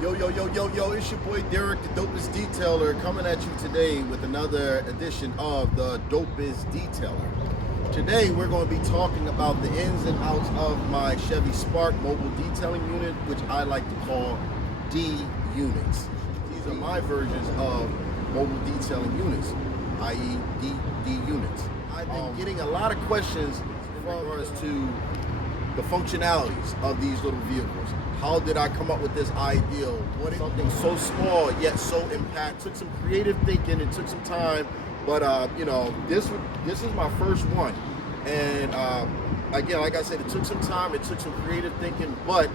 Yo, it's your boy Derek, the Dopest Detailer, coming at you today with another edition of the Dopest Detailer. Today, we're going to be talking about the ins and outs of my Chevy Spark Mobile Detailing unit, which I like to call D units. These are my versions of mobile detailing units, i.e. D units. I've been getting a lot of questions in regards to the functionalities of these little vehicles. How did I come up with this ideal? What is something so small yet so impact? Took some creative thinking, it took some time, but this is my first one. And again, like I said, it took some time, it took some creative thinking, but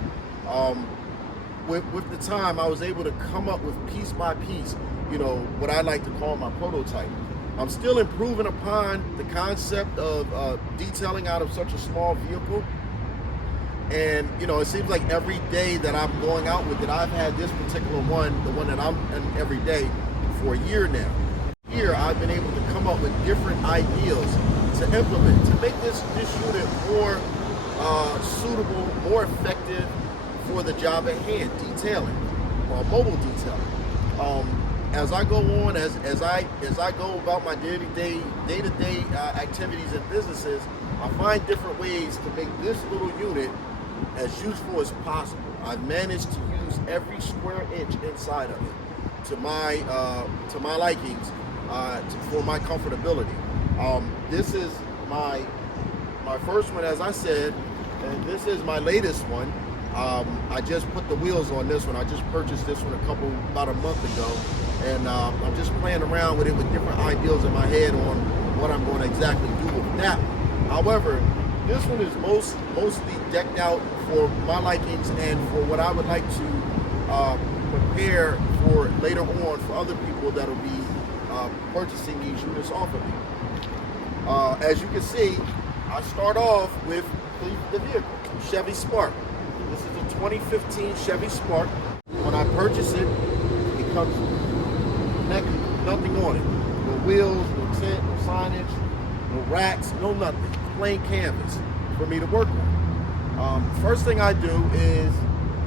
with the time, I was able to come up with piece by piece, what I like to call my prototype. I'm still improving upon the concept of detailing out of such a small vehicle. And it seems like every day that I'm going out with it, I've had this particular one, the one that I'm in every day, for a year now. Here, I've been able to come up with different ideas to implement, to make this unit more suitable, more effective for the job at hand, detailing, or mobile detailing. As I go on, as I go about my day-to-day activities and businesses, I find different ways to make this little unit as useful as possible. I've managed to use every square inch inside of it to my likings, for my comfortability. This is my first one, as I said, and this is my latest one. I just put the wheels on this one. I just purchased this one about a month ago, and I'm just playing around with it with different ideas in my head on what I'm going to exactly do with that. However, this one is mostly decked out for my likings and for what I would like to prepare for later on for other people that will be purchasing these units off of me. As you can see, I start off with the vehicle, Chevy Spark. This is a 2015 Chevy Spark. When I purchase it, it comes naked, nothing on it. No wheels, no tint, no signage, no racks, no nothing. Plain canvas for me to work on. First thing I do is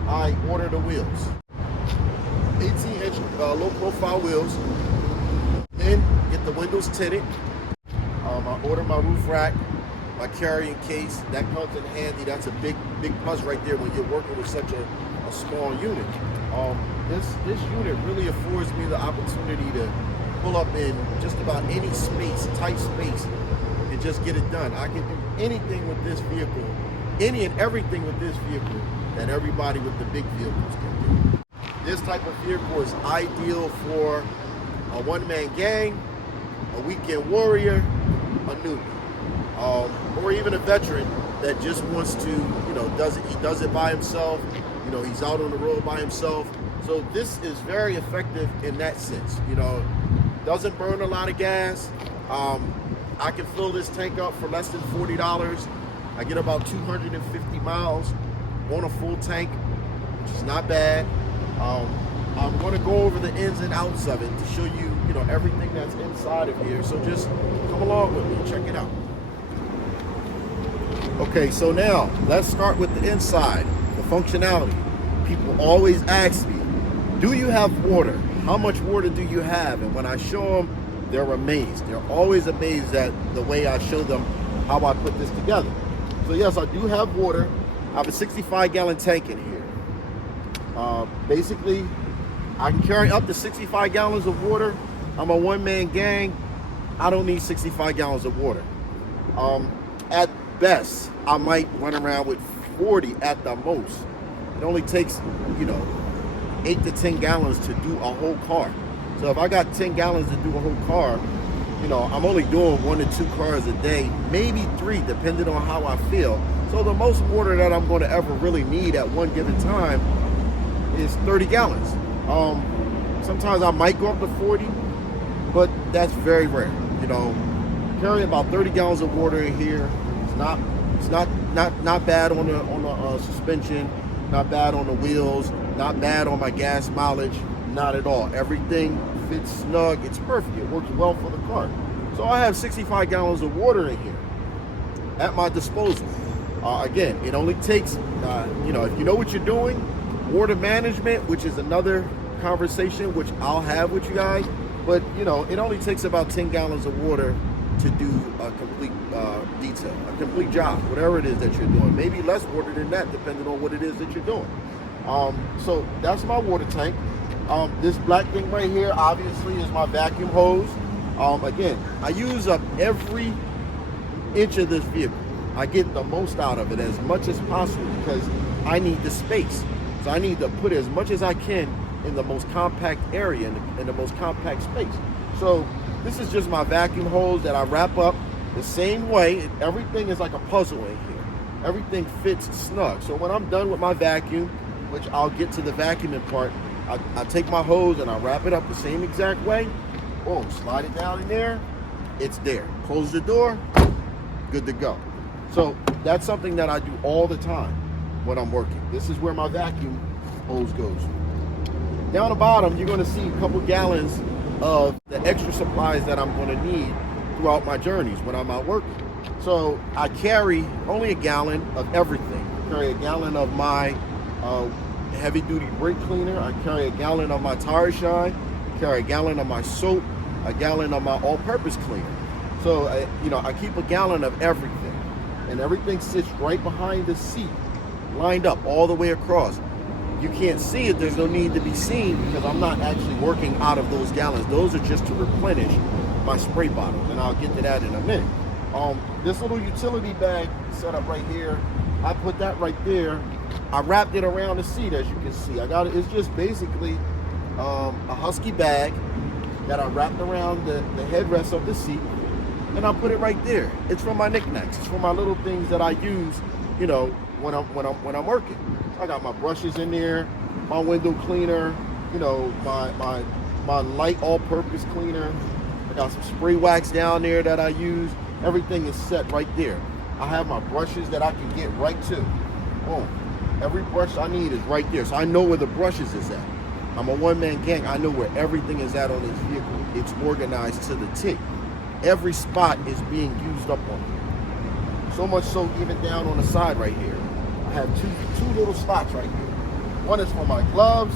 I order the wheels. 18-inch low-profile wheels. Then get the windows tinted. I order my roof rack, my carrying case. That comes in handy. That's a big plus right there when you're working with such a small unit. This unit really affords me the opportunity to pull up in just about any space, tight space, and just get it done. I can do anything with this vehicle, any and everything with this vehicle that everybody with the big vehicles can do. This type of vehicle is ideal for a one-man gang, a weekend warrior, a newbie, or even a veteran that just wants to, he does it by himself. He's out on the road by himself. So this is very effective in that sense. Doesn't burn a lot of gas. I can fill this tank up for less than $40. I get about 250 miles on a full tank, which is not bad. I'm going to go over the ins and outs of it to show you, everything that's inside of here. So just come along with me, check it out. Okay, so now let's start with the inside, the functionality. People always ask me, do you have water? How much water do you have? And when I show them, they're amazed. They're always amazed at the way I show them how I put this together. So yes, I do have water. I have a 65-gallon tank in here. Basically, I can carry up to 65 gallons of water. I'm a one-man gang. I don't need 65 gallons of water. At best, I might run around with 40 at the most. It only takes, 8 to 10 gallons to do a whole car. So if I got 10 gallons to do a whole car, I'm only doing 1 to 2 cars a day, maybe 3, depending on how I feel. So the most water that I'm going to ever really need at one given time is 30 gallons. Sometimes I might go up to 40, but that's very rare. Carry about 30 gallons of water in here. It's not bad on the suspension, not bad on the wheels, not bad on my gas mileage. Not at all. Everything fits snug. It's perfect. It works well for the car. So I have 65 gallons of water in here at my disposal. Again, it only takes, if you know what you're doing, Water management, which is another conversation which I'll have with you guys, but you know, it only takes about 10 gallons of water to do a complete detail, a complete job, whatever it is that you're doing. Maybe less water than that, depending on what it is that you're doing. So that's my water tank. This black thing right here, obviously, is my vacuum hose. Again, I use up every inch of this vehicle. I get the most out of it, as much as possible, because I need the space. So I need to put as much as I can in the most compact area, in the most compact space. So this is just my vacuum hose that I wrap up the same way. Everything is like a puzzle in here. Everything fits snug. So when I'm done with my vacuum, which I'll get to the vacuuming part, I take my hose and I wrap it up the same exact way. Boom, slide it down in there. It's there. Close the door, good to go. So that's something that I do all the time when I'm working. This is where my vacuum hose goes. Down the bottom, you're going to see a couple gallons of the extra supplies that I'm going to need throughout my journeys when I'm out working. So I carry only a gallon of everything. I carry a gallon of my heavy duty brake cleaner. I carry a gallon of my tire shine. I carry a gallon of my soap, a gallon of my all-purpose cleaner. So I keep a gallon of everything, and everything sits right behind the seat, lined up all the way across. You can't see it, there's no need to be seen, because I'm not actually working out of those gallons. Those are just to replenish my spray bottles, and I'll get to that in a minute. This little utility bag set up right here, I put that right there. I wrapped it around the seat, as you can see. It's just basically a husky bag that I wrapped around the headrest of the seat, and I put it right there. It's for my knickknacks. It's for my little things that I use, when I'm working. I got my brushes in there, my window cleaner, my light all-purpose cleaner. I got some spray wax down there that I use. Everything is set right there. I have my brushes that I can get right to. Boom. Every brush I need is right there. So I know where the brushes is at. I'm a one-man gang. I know where everything is at on this vehicle. It's organized to the T. Every spot is being used up on here. So much so, even down on the side right here, I have two little slots right here. One is for my gloves,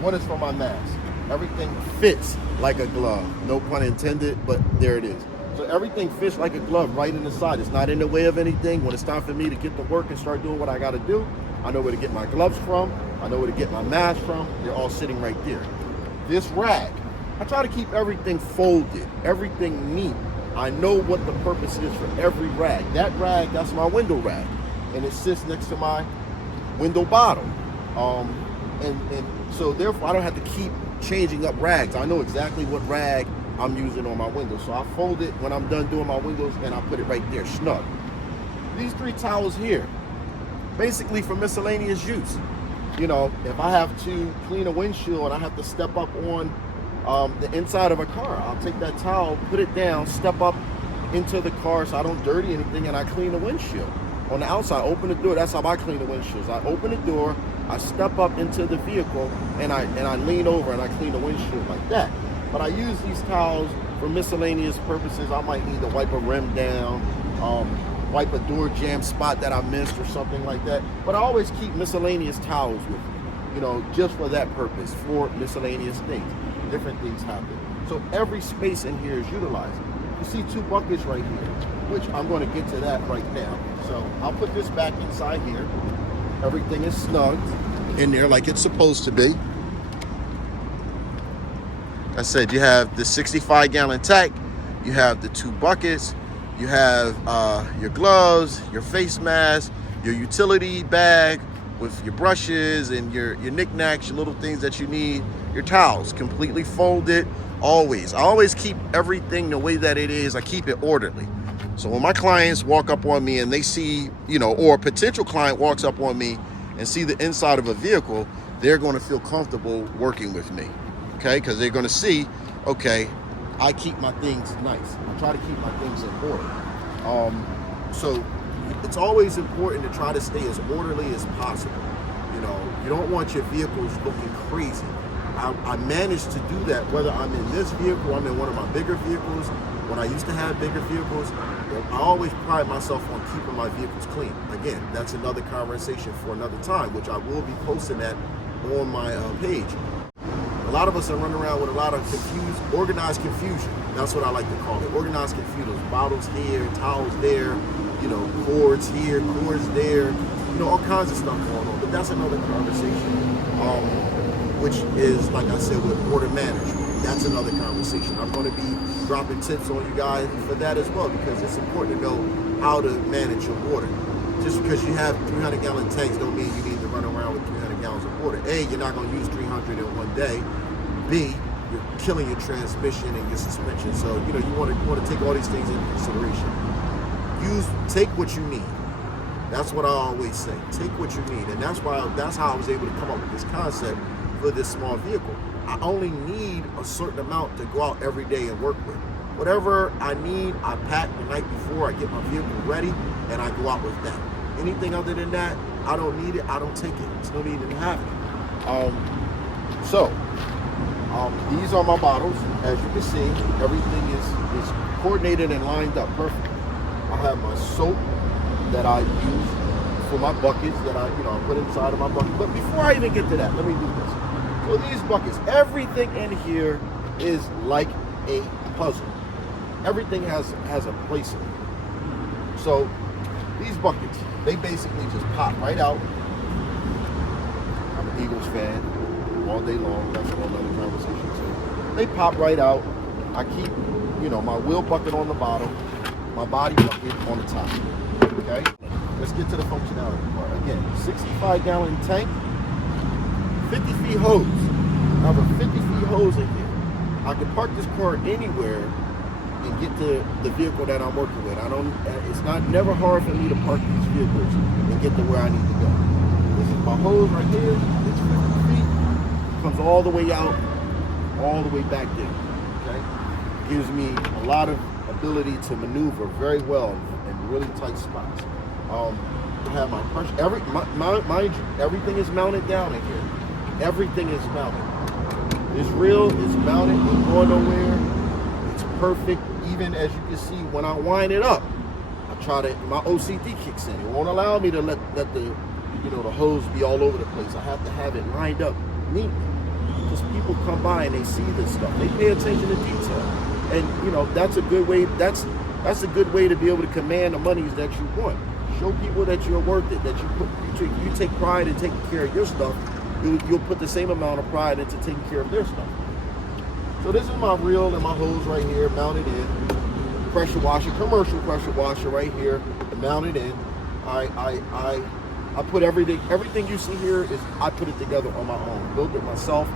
one is for my mask. Everything fits like a glove. No pun intended, but there it is. So everything fits like a glove right in the side. It's not in the way of anything. When it's time for me to get to work and start doing what I got to do, I know where to get my gloves from. I know where to get my mask from. They're all sitting right there. This rag, I try to keep everything folded, everything neat. I know what the purpose is for every rag. That rag, that's my window rag, and it sits next to my window bottom. And so therefore I don't have to keep changing up rags. I know exactly what rag I'm using on my windows. So I fold it when I'm done doing my windows, and I put it right there, snug. These 3 towels here, basically for miscellaneous use. If I have to clean a windshield and I have to step up on the inside of a car, I'll take that towel, put it down, step up into the car so I don't dirty anything, and I clean the windshield. On the outside, open the door. That's how I clean the windshields. I open the door, I step up into the vehicle, and I lean over and I clean the windshield like that. But I use these towels for miscellaneous purposes. I might need to wipe a rim down, wipe a door jamb spot that I missed or something like that. But I always keep miscellaneous towels with me, just for that purpose, for miscellaneous things. Different things happen. So every space in here is utilized. You see 2 buckets right here, which I'm going to get to that right now. So I'll put this back inside here. Everything is snugged in there like it's supposed to be. I said you have the 65-gallon tank, you have the 2 buckets, you have your gloves, your face mask, your utility bag with your brushes and your knickknacks, your little things that you need, your towels completely folded. I always keep everything the way that it is. I keep it orderly. So when my clients walk up on me and they see, or a potential client walks up on me and see the inside of a vehicle, they're going to feel comfortable working with me. Okay, because they're going to see, okay, I keep my things nice. I try to keep my things in order. So it's always important to try to stay as orderly as possible. You don't want your vehicles looking crazy. I managed to do that whether I'm in this vehicle, I'm in one of my bigger vehicles. When I used to have bigger vehicles, I always pride myself on keeping my vehicles clean. Again, that's another conversation for another time, which I will be posting that on my page. A lot of us are running around with a lot of organized confusion. That's what I like to call it. Organized confusion. Bottles here, towels there, cords here, cords there, all kinds of stuff going on. But that's another conversation, which is, like I said, with water management. That's another conversation. I'm going to be dropping tips on you guys for that as well, because it's important to know how to manage your water. Just because you have 300-gallon tanks don't mean you need to run around with 300 gallons of water. A, you're not going to use 300 in one day. B, you're killing your transmission and your suspension. So, you want to take all these things into consideration. Take what you need. That's what I always say. Take what you need. And that's how I was able to come up with this concept for this small vehicle. I only need a certain amount to go out every day and work with. Whatever I need, I pack the night before, I get my vehicle ready, and I go out with that. Anything other than that, I don't need it, I don't take it. It's no need in having it. These are my bottles. As you can see, everything is coordinated and lined up perfectly. I have my soap that I use for my buckets that I put inside of my bucket. But before I even get to that, let me do this. So these buckets, everything in here is like a puzzle. Everything has a place in it. So these buckets, they basically just pop right out. I'm an Eagles fan all day long. That's another conversation too. They pop right out. I keep, my wheel bucket on the bottom, my body bucket on the top. Okay? Let's get to the functionality part. Again, 65-gallon tank, 50 feet hose. I have a 50 feet hose in here. I can park this car anywhere and get to the vehicle that I'm working with. It's never hard for me to park these vehicles and get to where I need to go. This is my hose right here. It's 50 feet. Comes all the way out, all the way back there. Okay? Gives me a lot of ability to maneuver very well in really tight spots. I have my pressure. Mind you, everything is mounted down in here. Everything is mounted. This reel is mounted, it's going nowhere. It's perfect. Even as you can see, when I wind it up, my OCD kicks in. It won't allow me to let the hose be all over the place. I have to have it lined up neatly. Because people come by and they see this stuff. They pay attention to detail. And that's a good way. That's a good way to be able to command the monies that you want. Show people that you're worth it. That you take pride in taking care of your stuff. You'll put the same amount of pride into taking care of their stuff. So this is my reel and my hose right here, mounted in. Pressure washer, commercial pressure washer right here, mounted in. I put everything you see here is I put it together on my own. Built it myself,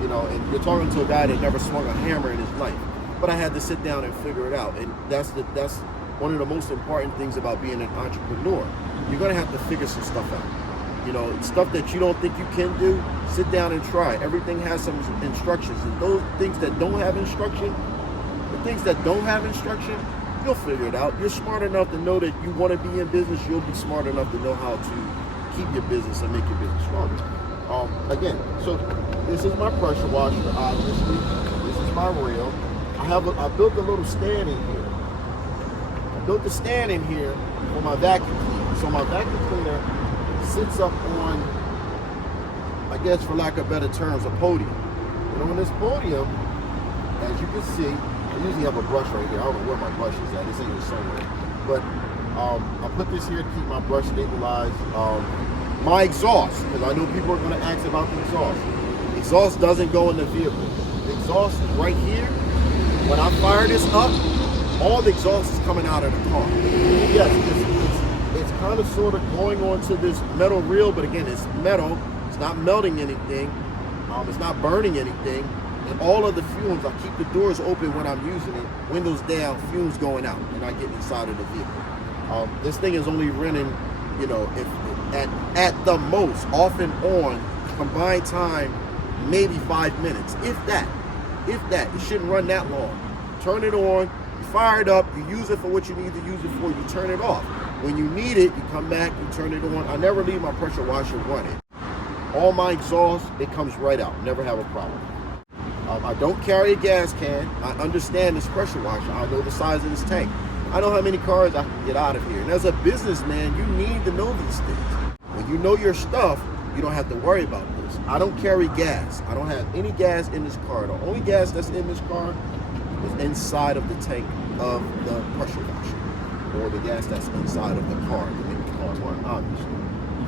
and you're talking to a guy that never swung a hammer in his life. But I had to sit down and figure it out. And that's one of the most important things about being an entrepreneur. You're gonna have to figure some stuff out. Stuff that you don't think you can do, sit down and try. Everything has some instructions. And those things that don't have instruction, you'll figure it out. You're smart enough to know that you want to be in business. You'll be smart enough to know how to keep your business and make your business stronger. Again, so this is my pressure washer, obviously. This is my reel. I built a little stand in here. I built the stand in here for my vacuum cleaner. So my vacuum cleaner sits up on, I guess for lack of better terms, a podium. And on this podium, as you can see, I usually have a brush right here. I don't know where my brush is at. It's in here somewhere. But I put this here to keep my brush stabilized. My exhaust, because I know people are going to ask about the exhaust. Exhaust doesn't go in the vehicle. The exhaust is right here. When I fire this up, all the exhaust is coming out of the car. Yes, it's kind of sort of going onto this metal reel, but again, it's metal. It's not melting anything. It's not burning anything. And all of the fumes, I keep the doors open when I'm using it, windows down, fumes going out, and I get inside of the vehicle. This thing is only running, if at the most, off and on, combined time, maybe 5 minutes, if that. It shouldn't run that long. Turn it on, you fire it up, you use it for what you need to use it for, you turn it off. When you need it, you come back, you turn it on. I never leave my pressure washer running. All my exhaust, it comes right out. Never have a problem. I don't carry a gas can. I understand this pressure washer. I know the size of this tank. I know how many cars I can get out of here. And as a businessman, you need to know these things. When you know your stuff, you don't have to worry about this. I don't carry gas. I don't have any gas in this car. The only gas that's in this car is inside of the tank of the pressure washer, or the gas that's inside of the car to make the car run, obviously.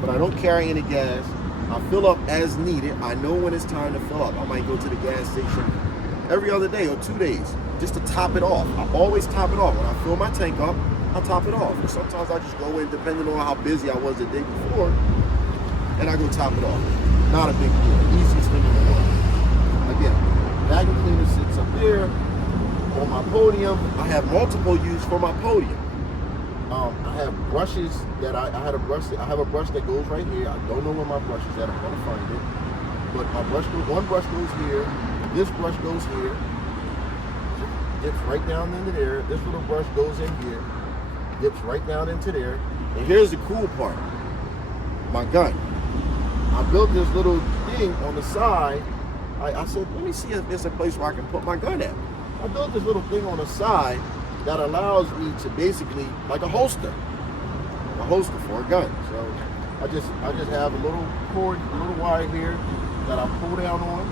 But I don't carry any gas. I fill up as needed. I know when it's time to fill up. I might go to the gas station every other day or 2 days just to top it off. I always top it off. When I fill my tank up, I top it off. And sometimes I just go in, depending on how busy I was the day before, and I go top it off. Not a big deal. Easiest thing in the world. Again, vacuum cleaner sits up there on my podium. I have multiple use for my podium. I have brushes that I have a brush that goes right here. I don't know where my brush is at. I'm gonna find it. But my brush one brush goes here. This brush goes here. Dips right down into there. This little brush goes in here. Dips right down into there. And here's the cool part. My gun. I built this little thing on the side. I said, let me see if there's a place where I can put my gun at. I built this little thing on the side that allows me to basically, like a holster for a gun. So I just have a little cord, a little wire here that I pull down on.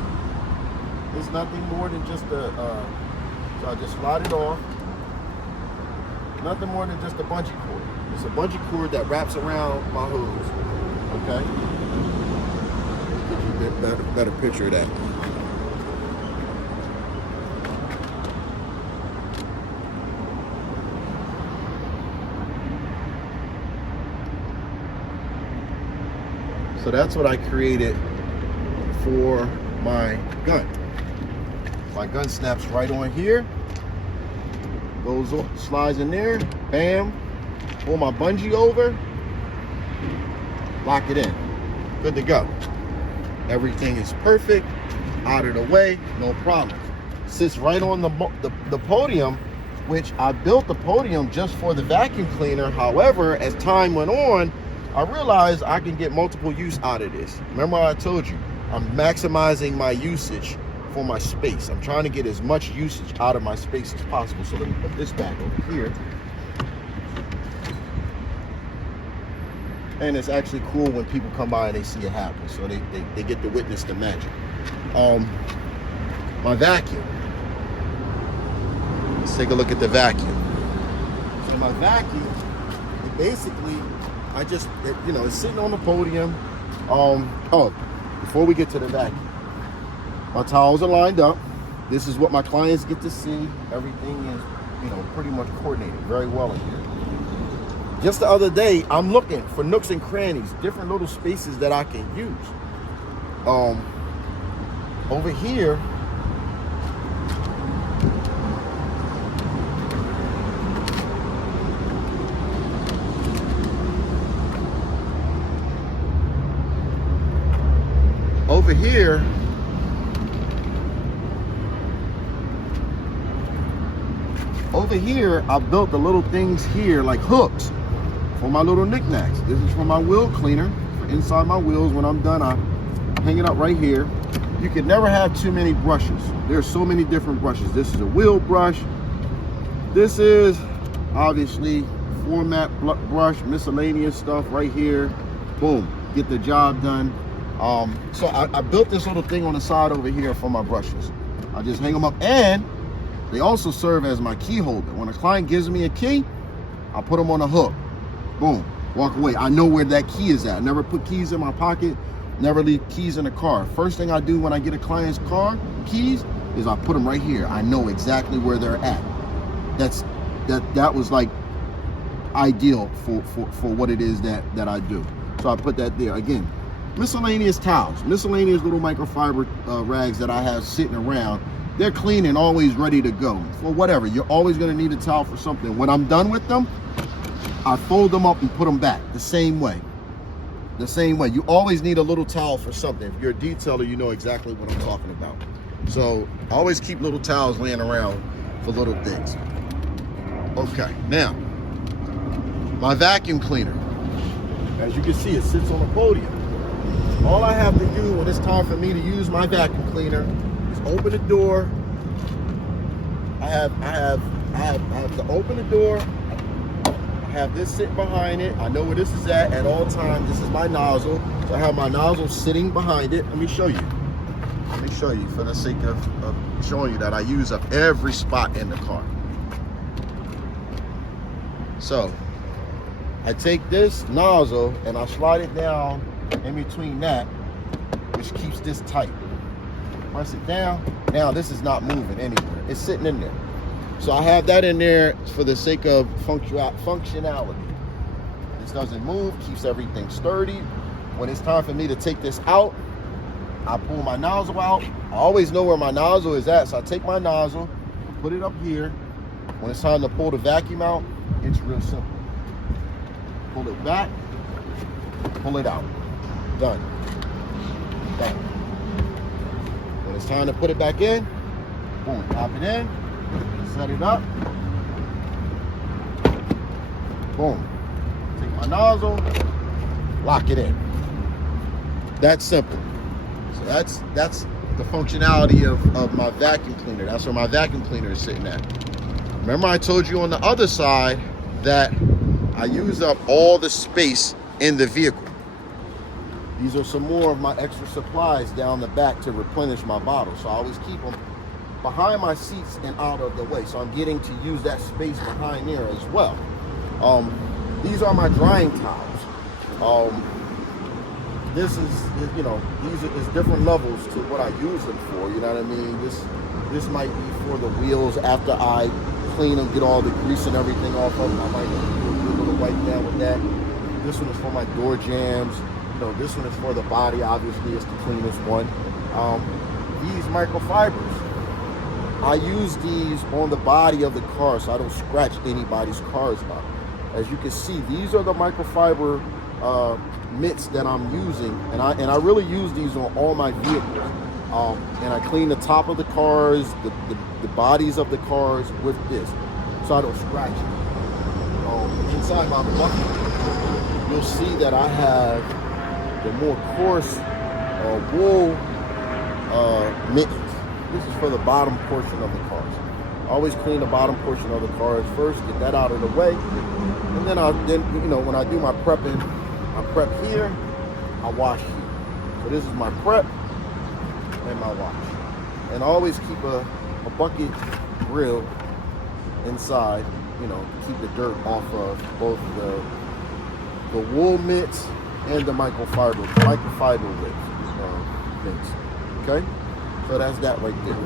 It's nothing more than just so I just slide it off. Nothing more than just a bungee cord. It's a bungee cord that wraps around my hose. Okay? Get you a better picture of that. So that's what I created for my gun. My gun snaps right on here, goes on, slides in there, bam, pull my bungee over, lock it in, good to go. Everything is perfect, out of the way, no problem. Sits right on the podium, which I built the podium just for the vacuum cleaner. However, as time went on, I realized I can get multiple use out of this. Remember I told you, I'm maximizing my usage for my space. I'm trying to get as much usage out of my space as possible. So let me put this back over here. And it's actually cool when people come by and they see it happen. So they get to witness the magic. My vacuum. Let's take a look at the vacuum. So my vacuum, it basically, it's sitting on the podium. Before we get to the vacuum, my towels are lined up. This is what my clients get to see. Everything is, pretty much coordinated very well in here. Just the other day, I'm looking for nooks and crannies, different little spaces that I can use. Over here, over here, I built the little things here like hooks for my little knickknacks. This is for my wheel cleaner, for inside my wheels. When I'm done, I hang it up right here. You can never have too many brushes. There's so many different brushes. This is a wheel brush. This is obviously format brush, miscellaneous stuff right here. Boom, get the job done. So I built this little thing on the side over here for my brushes. I just hang them up, and they also serve as my key holder. When a client gives me a key, I put them on a hook. Boom, walk away. I know where that key is at. I never put keys in my pocket, never leave keys in the car. First thing I do when I get a client's car keys is I put them right here. I know exactly where they're at. That was like ideal for what it is that I do. So I put that there. Again, miscellaneous towels, miscellaneous little microfiber rags that I have sitting around. They're clean and always ready to go for whatever. You're always going to need a towel for something. When I'm done with them, I fold them up and put them back the same way. The same way. You always need a little towel for something. If you're a detailer, you know exactly what I'm talking about. So I always keep little towels laying around for little things. Okay, now my vacuum cleaner. As you can see, it sits on the podium. All I have to do when it's time for me to use my vacuum cleaner is open the door. I have to open the door, have this sitting behind it. I know where this is at all times. This is my nozzle. So I have my nozzle sitting behind it. Let me show you. Let me show you for the sake of showing you that I use up every spot in the car. So I take this nozzle and I slide it down in between that, which keeps this tight. If I sit down, now this is not moving anywhere. It's sitting in there. So I have that in there for the sake of functionality. This doesn't move, keeps everything sturdy. When it's time for me to take this out, I pull my nozzle out. I always know where my nozzle is at, so I take my nozzle, put it up here. When it's time to pull the vacuum out, it's real simple. Pull it back, pull it out. Done. Done. When it's time to put it back in, boom, pop it in, set it up. Boom. Take my nozzle, lock it in. That's simple. So that's the functionality of my vacuum cleaner. That's where my vacuum cleaner is sitting at. Remember I told you on the other side that I use up all the space in the vehicle. These are some more of my extra supplies down the back to replenish my bottles. So I always keep them behind my seats and out of the way. So I'm getting to use that space behind there as well. These are my drying towels. This is, you know, it's different levels to what I use them for, you know what I mean? This might be for the wheels after I clean them, get all the grease and everything off of them. I might do a little wipe down with that. This one is for my door jambs. You know, this one is for the body, obviously it's the cleanest one. These microfibers, I use these on the body of the car so I don't scratch anybody's cars up. As you can see, these are the microfiber mitts that I'm using, and I really use these on all my vehicles. And I clean the top of the cars, the bodies of the cars with this, so I don't scratch it. Inside my bucket, you'll see that I have the more coarse wool mittens. This is for the bottom portion of the cars. I always clean the bottom portion of the cars first, get that out of the way, and then you know, when I do my prepping, I prep here, I wash here. So this is my prep and my wash. And I always keep a bucket grill inside, you know, to keep the dirt off of both the wool mitts and the microfiber mitts. Okay, so that's that right there.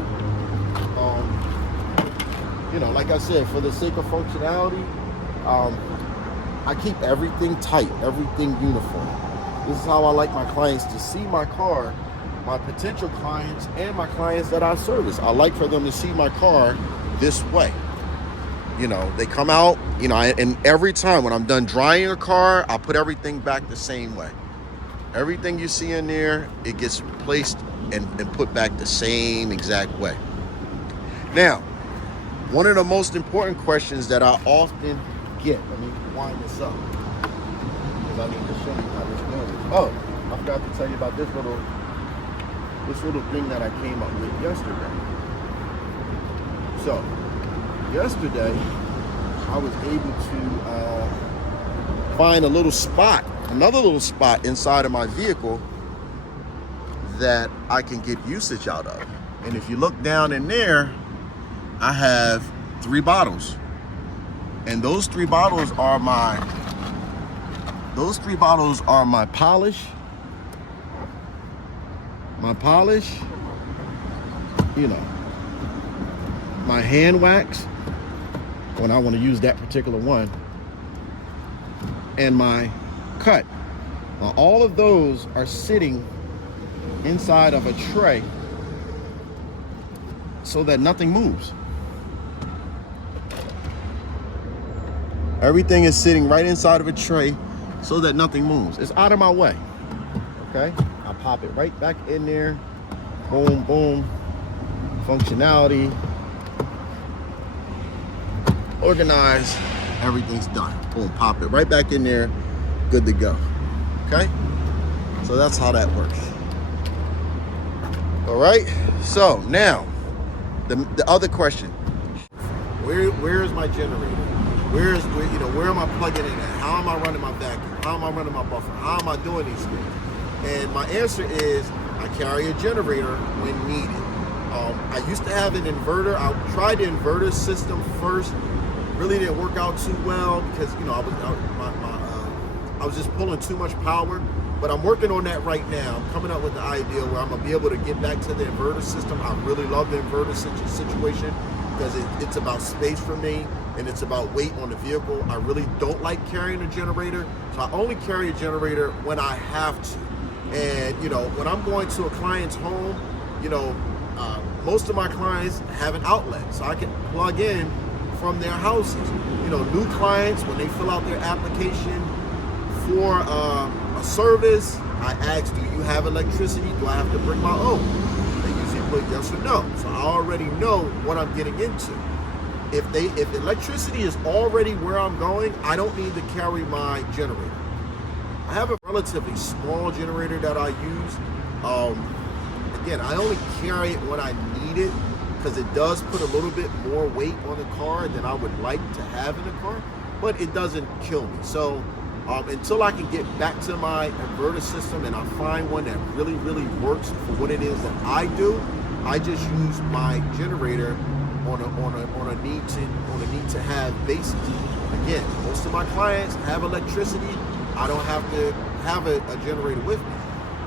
You know, like I said, for the sake of functionality, I keep everything tight, everything uniform. This is how I like my clients to see my car, my potential clients and my clients that I service. I like for them to see my car this way. You know, they come out, you know, and every time when I'm done drying a car, I put everything back the same way. Everything you see in there, it gets placed and put back the same exact way. Now, one of the most important questions that I often get, let me wind this up, because I need to show you how this goes. Oh, I forgot to tell you about this little thing that I came up with yesterday. So, yesterday, I was able to find another little spot inside of my vehicle that I can get usage out of. And if you look down in there, I have 3 bottles. And those 3 bottles are my polish, you know, my hand wax when I want to use that particular one, and my cut. Now, all of those are sitting inside of a tray so that nothing moves. Everything is sitting right inside of a tray so that nothing moves. It's out of my way. Okay? I pop it right back in there. Boom, boom. Functionality. Organize. Everything's done. Boom, pop it right back in there. Good to go. Okay? So that's how that works. All right? So now, the other question. Where is my generator? where am I plugging in at? How am I running my vacuum? How am I running my buffer? How am I doing these things? And my answer is I carry a generator when needed. I used to have an inverter. I tried the inverter system first. Really didn't work out too well because I was just pulling too much power. But I'm working on that right now. I'm coming up with the idea where I'm gonna be able to get back to the inverter system. I really love the inverter situation because it's about space for me and it's about weight on the vehicle. I really don't like carrying a generator, so I only carry a generator when I have to. And when I'm going to a client's home, most of my clients have an outlet, so I can plug in from their houses. New clients, when they fill out their application for a service, I ask, do you have electricity? Do I have to bring my own? They usually put yes or no, so I already know what I'm getting into. If the electricity is already where I'm going, I don't need to carry my generator. I have a relatively small generator that I use. Again, I only carry it when I need it because it does put a little bit more weight on the car than I would like to have in the car, but it doesn't kill me. So until I can get back to my inverter system and I find one that really, really works for what it is that I do, I just use my generator on a need to have basis. Again, most of my clients have electricity. I don't have to have a generator with me.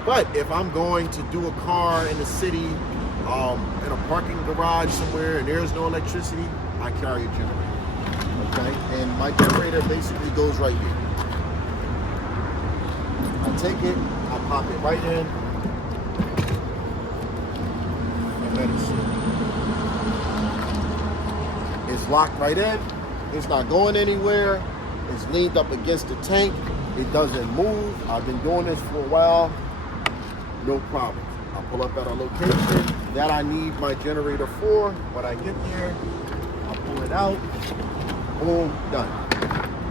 But if I'm going to do a car in the city, in a parking garage somewhere, and there's no electricity, I carry a generator. Okay, and my generator basically goes right here. I take it, I pop it right in, and let it sit. It's locked right in. It's not going anywhere. It's leaned up against the tank. It doesn't move. I've been doing this for a while. No problem. I pull up at a location that I need my generator for. When I get there, I pull it out. Boom, done.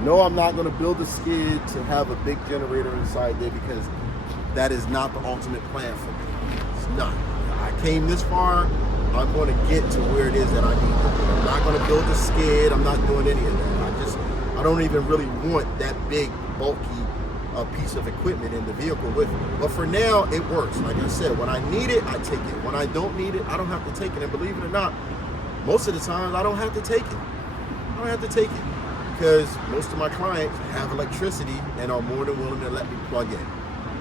No, I'm not going to build a skid to have a big generator inside there because that is not the ultimate plan for me. It's not. I came this far. I'm going to get to where it is that I need to be. I'm not going to build a skid. I'm not doing any of that. I don't even really want that big, bulky piece of equipment in the vehicle with me. But for now, it works. Like I said, when I need it, I take it. When I don't need it, I don't have to take it. And believe it or not, most of the times I don't have to take it. I don't have to take it because most of my clients have electricity and are more than willing to let me plug in.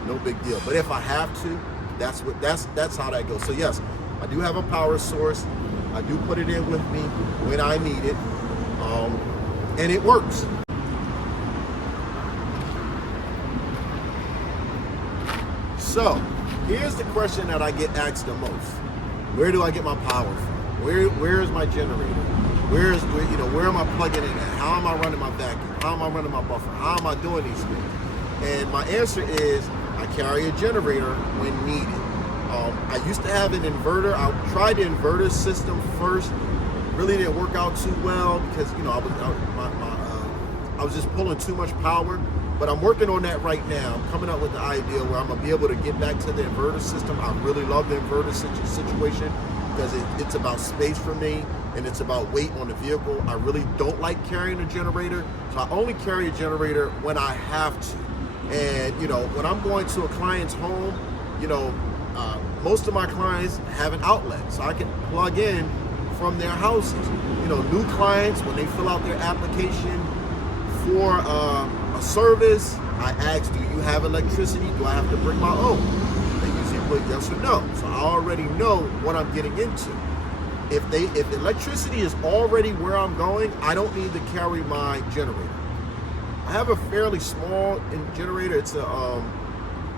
No big deal. But if I have to, that's how that goes. So yes, I do have a power source. I do put it in with me when I need it, and it works. So here's the question that I get asked the most: where do I get my power from? Where is my generator? Where am I plugging in at? How am I running my vacuum? How am I running my buffer? How am I doing these things? And my answer is I carry a generator when needed. I used to have an inverter. I tried the inverter system first. Really didn't work out too well because I was just pulling too much power. But I'm working on that right now. I'm coming up with the idea where I'm gonna be able to get back to the inverter system. I really love the inverter situation because it's about space for me and it's about weight on the vehicle. I really don't like carrying a generator, so I only carry a generator when I have to. And when I'm going to a client's home, most of my clients have an outlet, so I can plug in from their houses. New clients, when they fill out their application for a service, I ask, do you have electricity? Do I have to bring my own? They usually put yes or no, so I already know what I'm getting into. If the electricity is already where I'm going, I don't need to carry my generator. I have a fairly small generator. It's I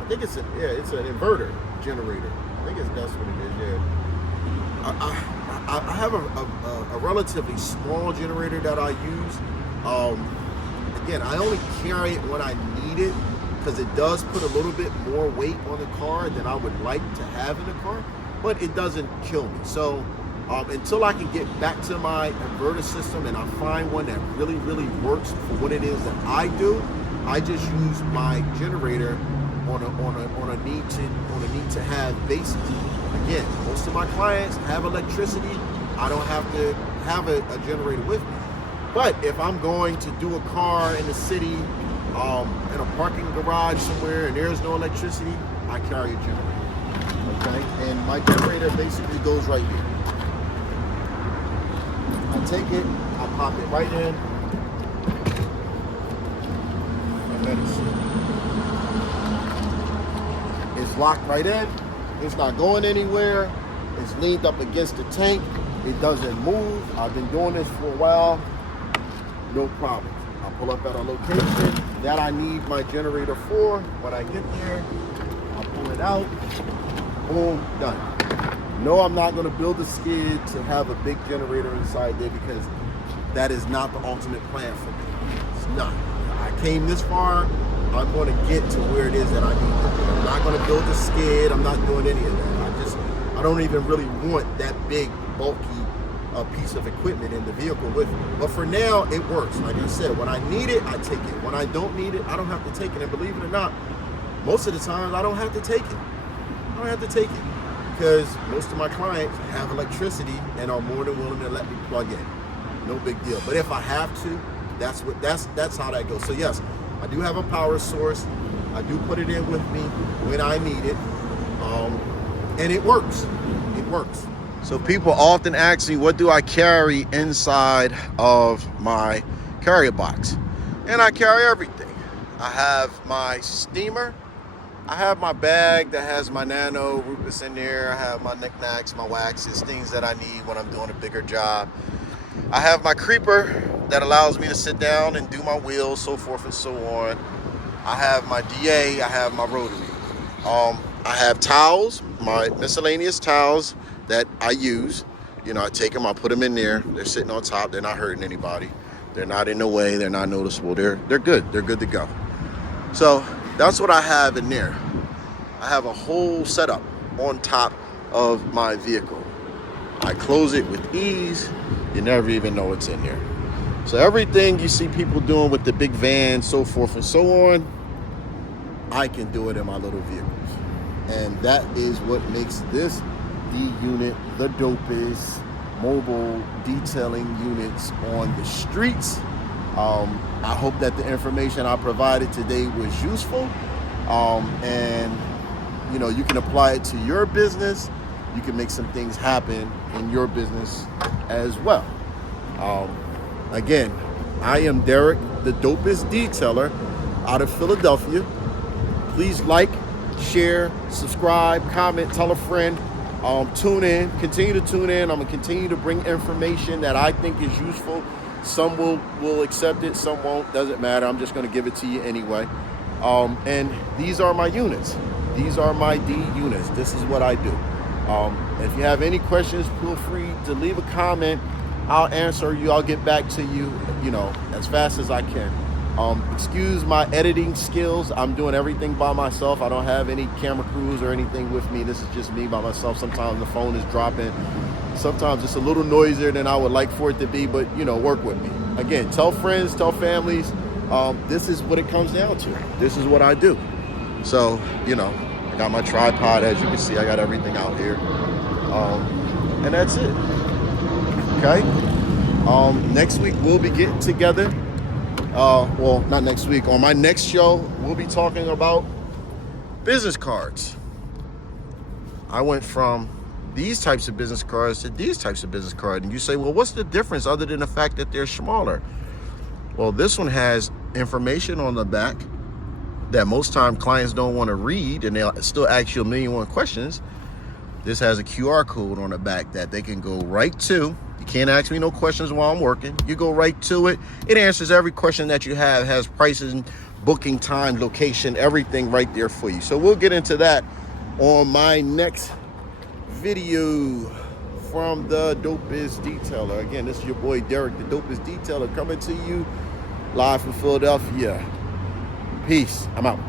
think it's an inverter generator. I think that's what it is. Yeah. I have a relatively small generator that I use. Again, I only carry it when I need it because it does put a little bit more weight on the car than I would like to have in the car, but it doesn't kill me. So until I can get back to my inverter system and I find one that really, really works for what it is that I do, I just use my generator on a need to have basis. Again, most of my clients have electricity. I don't have to have a generator with me. But if I'm going to do a car in the city, in a parking garage somewhere, and there's no electricity, I carry a generator. Okay, and my generator basically goes right here. I take it, I pop it right in, and let it sit. It's locked right in. It's not going anywhere. It's leaned up against the tank. It doesn't move. I've been doing this for a while. No problem. I'll pull up at a location that I need my generator for. When I get there, I'll pull it out. Boom, done. No, I'm not going to build a skid to have a big generator inside there because that is not the ultimate plan for me. It's not. I came this far. I'm going to get to where it is that I need to be. I'm not going to build a skid. I'm not doing any of that. I don't even really want that big, bulky piece of equipment in the vehicle with me. But for now, it works. Like I said, when I need it, I take it. When I don't need it, I don't have to take it. And believe it or not, most of the times I don't have to take it. I don't have to take it because most of my clients have electricity and are more than willing to let me plug in. No big deal. But if I have to, that's how that goes. So yes, I do have a power source. I do put it in with me when I need it. And it works. It works. So people often ask me, what do I carry inside of my carrier box? And I carry everything. I have my steamer. I have my bag that has my nano rootless in there. I have my knickknacks, my waxes, things that I need when I'm doing a bigger job. I have my creeper that allows me to sit down and do my wheels, so forth and so on. I have my DA. I have my rotary. I have towels, my miscellaneous towels that I use. You know, I take them, I put them in there. They're sitting on top. They're not hurting anybody. They're not in the way. They're not noticeable. They're good. They're good to go. So that's what I have in there. I have a whole setup on top of my vehicle. I close it with ease. You never even know what's in there. So everything you see people doing with the big van, so forth and so on, I can do it in my little vehicles. And that is what makes this the unit, the dopest mobile detailing units on the streets. I hope that the information I provided today was useful. And you know, you can apply it to your business. You can make some things happen in your business as well. Again, I am Derek, the dopest detailer out of Philadelphia. Please like, share, subscribe, comment, tell a friend. Tune in, continue to tune in. I'm gonna continue to bring information that I think is useful. Some will accept it, some won't, doesn't matter. I'm just gonna give it to you anyway. And these are my units. These are my D units. This is what I do. If you have any questions, feel free to leave a comment. I'll answer you. I'll get back to you, you know, as fast as I can. Excuse my editing skills. I'm doing everything by myself. I don't have any camera crews or anything with me. This is just me by myself. Sometimes the phone is dropping. Sometimes it's a little noisier than I would like for it to be, but you know, work with me. Again, tell friends, tell families. This is what it comes down to. This is what I do. So, you know, I got my tripod. As you can see, I got everything out here. And that's it. Okay. Next week we'll be getting together. Well, not next week. On my next show, we'll be talking about business cards. I went from these types of business cards to these types of business cards. And you say, well, what's the difference other than the fact that they're smaller? Well, this one has information on the back that most time clients don't want to read, and they'll still ask you 1,000,001 questions. This has a QR code on the back that they can go right to. You can't ask me no questions while I'm working. You go right to it. It answers every question that you have, has prices, booking time, location, everything right there for you. So we'll get into that on my next video from the dopest detailer. Again, this is your boy Derek, the dopest detailer, coming to you live from Philadelphia. Peace. I'm out.